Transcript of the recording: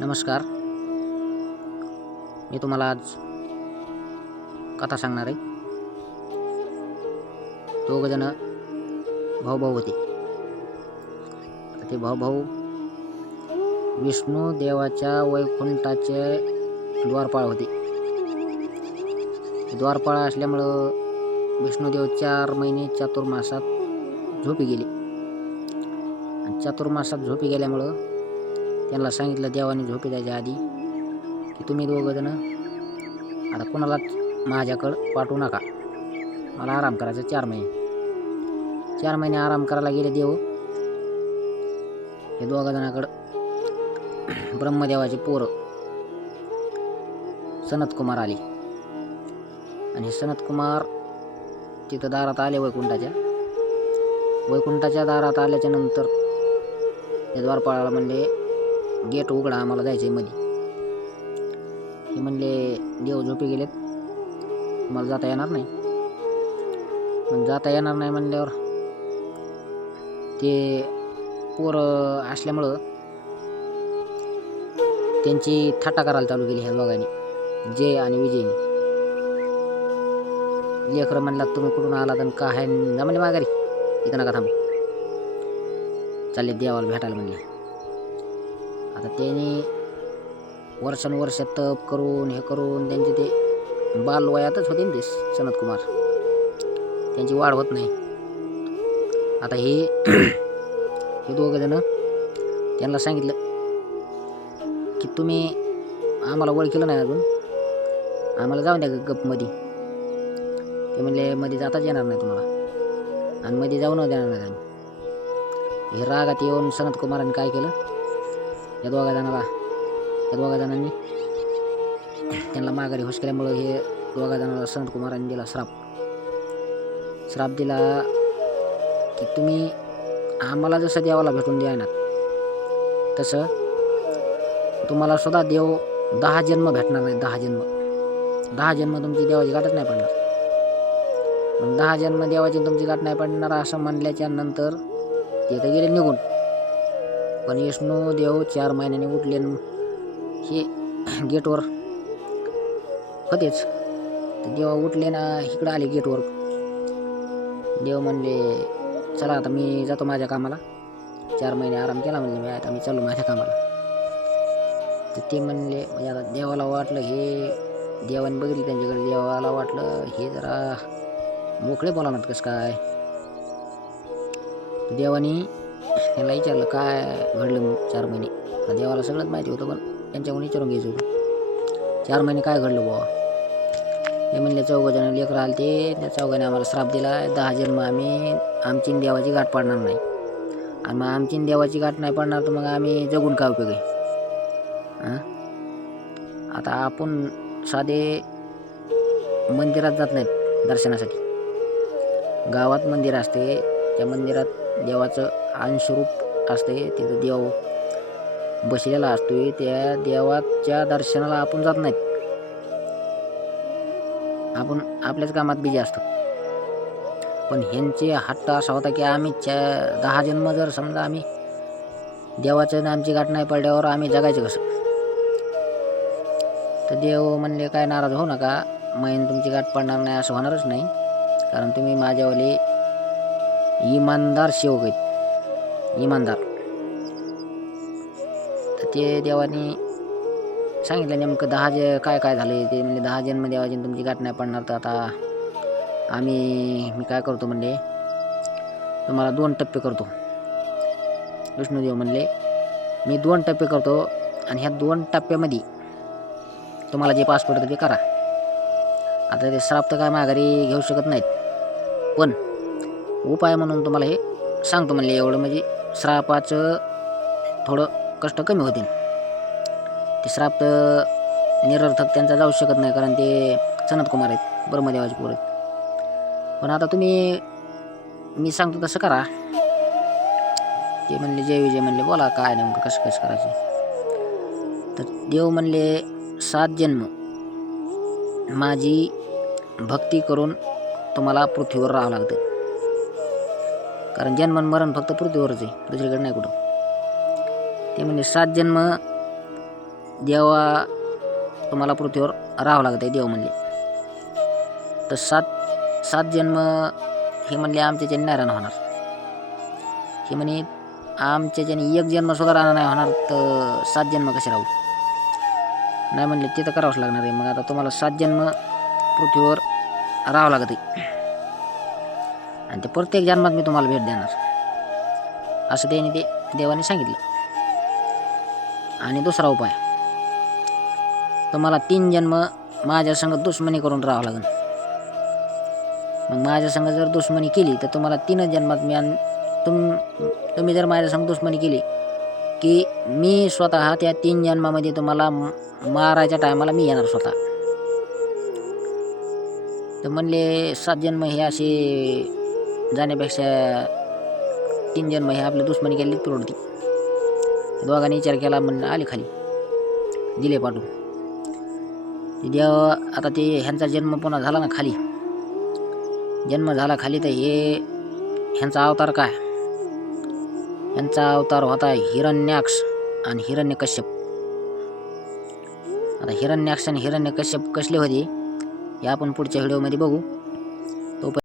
नमस्कार. मी तुम्हाला आज कथा सांगणार आहे. दोघंजण भाऊभाऊ होते. ते भाऊभाऊ विष्णू देवाच्या वैकुंठाचे द्वारपाळ होते. द्वारपाळ असल्यामुळं विष्णुदेव चार महिने चातुर्मासात झोपी गेले. आणि चातुर्मासात झोपी गेल्यामुळं त्यांना सांगितलं देवाने झोपे द्यायच्या आधी की तुम्ही दोघं जण आता कोणालाच माझ्याकडं पाठवू नका. मला आराम करायचा चार महिने. चार महिने आराम करायला गेले देव. हे दोघं जणाकडं ब्रह्मदेवाचे पोरं सनत कुमार आले. आणि हे सनत कुमार तिथं दारात आले वैकुंठाच्या. वैकुंठाच्या दारात आल्याच्यानंतर हे द्वारपाळाला म्हणले गेट उघडा आम्हाला जायचं आहे मध्ये हे म्हणले देव झोपे गेलेत. मला जाता येणार नाही. पण जाता येणार नाही म्हणल्यावर ते पोरं असल्यामुळं त्यांची थाटा करायला चालू केली ह्या दोघांनी जय आणि विजयने. लेकरं म्हणला तुम्ही कुठून आला तर का आहे? ना म्हणले माघारी. इथं नका थांबू. चालले देवाला भेटायला म्हणले. आता त्यांनी वर्षानुवर्ष तप करून हे करून त्यांचे ते बालवयातच होते ना ते सनत कुमार. त्यांची वाढ होत नाही. आता हे हे दोघं जण त्यांना सांगितलं की तुम्ही आम्हाला ओळखलं नाही अजून. आम्हाला जाऊन द्या गपमध्ये ते म्हणले मध्ये जाताच येणार नाही तुम्हाला. आणि मध्ये जाऊन देणार नाही आम्ही. हे रागात येऊन सनत कुमारांनी काय केलं? या दोघा जणाला या दोघा जणांनी त्यांना माघारी होश केल्यामुळं हे दोघा जणाला संत कुमारांनी दिला श्राप. श्राप दिला की तुम्ही आम्हाला जसं देवाला भेटून द्या ना तसं तुम्हाला सुद्धा देव दहा जन्म भेटणार नाही दहा जन्म. दहा जन्म तुमची देवाची गाठच नाही पडणार. मग दहा जन्म देवाची तुमची गाठ नाही पडणार असं म्हणल्याच्या नंतर ते तर गेले निघून. पण विष्णू देव चार महिन्याने उठले हे गेटवर. होतेच. तर देवा उठले ना इकडं आले गेटवर. देव म्हणले चला आता मी जातो माझ्या कामाला. चार महिने आराम केला म्हणजे मी आता मी चालू माझ्या कामाला. तर ते म्हणले म्हणजे आता देवाला वाटलं हे देवाने बघितलं त्यांच्याकडे देवाला वाटलं हे जरा मोकळे बोलावणार कसं काय? देवानी त्यांना विचारलं काय घडलं मग चार महिने. हा देवाला सगळंच माहिती होतं पण त्यांच्याकडून विचारून घ्यायचं होतं. चार महिने काय घडलं बुवा? हे म्हणले चौघजण लेकरं आले ते त्या चौघाने आम्हाला श्राप दिला दहा जन्म आम्ही आमची देवाची गाठ पाडणार नाही. आणि मग आमची देवाची गाठ नाही पडणार तर मग आम्ही जगून काय उपयोग आहे? हां आता आपण साधे मंदिरात जात नाहीत दर्शनासाठी. गावात मंदिर असते त्या मंदिरात देवाचं अंशरूप असते. तिथं देव बसलेला असतोय. त्या देवाच्या दर्शनाला आपण जात नाहीत. आपण आपल्याच कामात बिजी असतो. पण ह्यांचे हट्ट असा होता की आम्ही च्या दहा जन्म जर समजा आम्ही देवाचं आमची गाठ नाही पडल्यावर आम्ही जगायचं कसं? तर देव म्हणले काय नाराज होऊ नका. मैन तुमची गाठ पडणार नाही असं होणारच नाही. कारण तुम्ही माझ्यावाले इमानदार सेवक आहेत. इमानदार. तर ते देवाने सांगितलं नेमकं दहा जे काय काय झाले ते म्हणजे दहा जन्म देवाची तुमची गाठ नाही पडणार तर आता आम्ही मी काय करतो म्हणले तुम्हाला दोन टप्पे करतो. विष्णुदेव म्हणले मी दोन टप्पे करतो आणि ह्या दोन टप्प्यामध्ये तुम्हाला जे पासपोर्ट होतं ते करा. आता ते श्राप तर काय माघारी घेऊ शकत नाहीत. पण उपाय म्हणून तुम्हाला हे सांगतो म्हणले एवढं म्हणजे श्रापाचं थोडं कष्ट कमी होतील. ते श्राप तर निरर्थक त्यांचा जाऊ शकत नाही कारण ते सनत कुमार आहेत ब्रह्मदेवाचे पोर आहेत. पण आता तुम्ही मी सांगतो तसं करा. ते म्हणले जय विजय म्हणले बोला काय नेमकं कसं कसं करायचं? तर देव म्हणले सात जन्म. माझी भक्ती करून तुम्हाला पृथ्वीवर राहावं लागतं. कारण जन्म मरण फक्त पृथ्वीवरच आहे. दुसरीकडे नाही कुठं. ते म्हणजे सात जन्म देवा तुम्हाला पृथ्वीवर राहावं लागत आहे देव म्हणले. तर सात सात जन्म हे म्हणले आमच्याच्याने नाही राहणं होणार. हे म्हणे आमच्या ज्यांनी एक जन्मसुद्धा राहणार नाही होणार तर सात जन्म कसे राहू? नाही म्हणले ते तर करावंच लागणार आहे. मग आता तुम्हाला सात जन्म पृथ्वीवर राहावं लागत आहे. आणि ते प्रत्येक जन्मात मी तुम्हाला भेट देणार. असं त्याने ते देवाने सांगितलं. आणि दुसरा उपाय. तुम्हाला तीन जन्म माझ्या संग दुश्मनी करून राहावं लागेल. मग माझ्या संग जर दुश्मनी केली तर तुम्हाला तीनच जन्मात मी तुम तुम्ही जर माझ्या संग दुश्मनी केली की मी स्वतः त्या तीन जन्मामध्ये तुम्हाला मारायच्या टायमाला मी येणार स्वतः. तर म्हणले सात जन्म हे असे जाण्यापेक्षा तीन जन्म हे आपल्या दुश्मनी केली परवडती दोघांनी विचार केला म्हणून आले खाली. दिले पाठवून. ते देव आता ते ह्यांचा जन्म पुन्हा झाला ना खाली? जन्म झाला खाली तर हे ह्यांचा अवतार काय? ह्यांचा अवतार होता हिरण्याक्ष आणि हिरण्यकश्यप. आता हिरण्याक्ष आणि हिरण्यकश्यप कसले होते हे आपण पुढच्या व्हिडिओमध्ये बघू.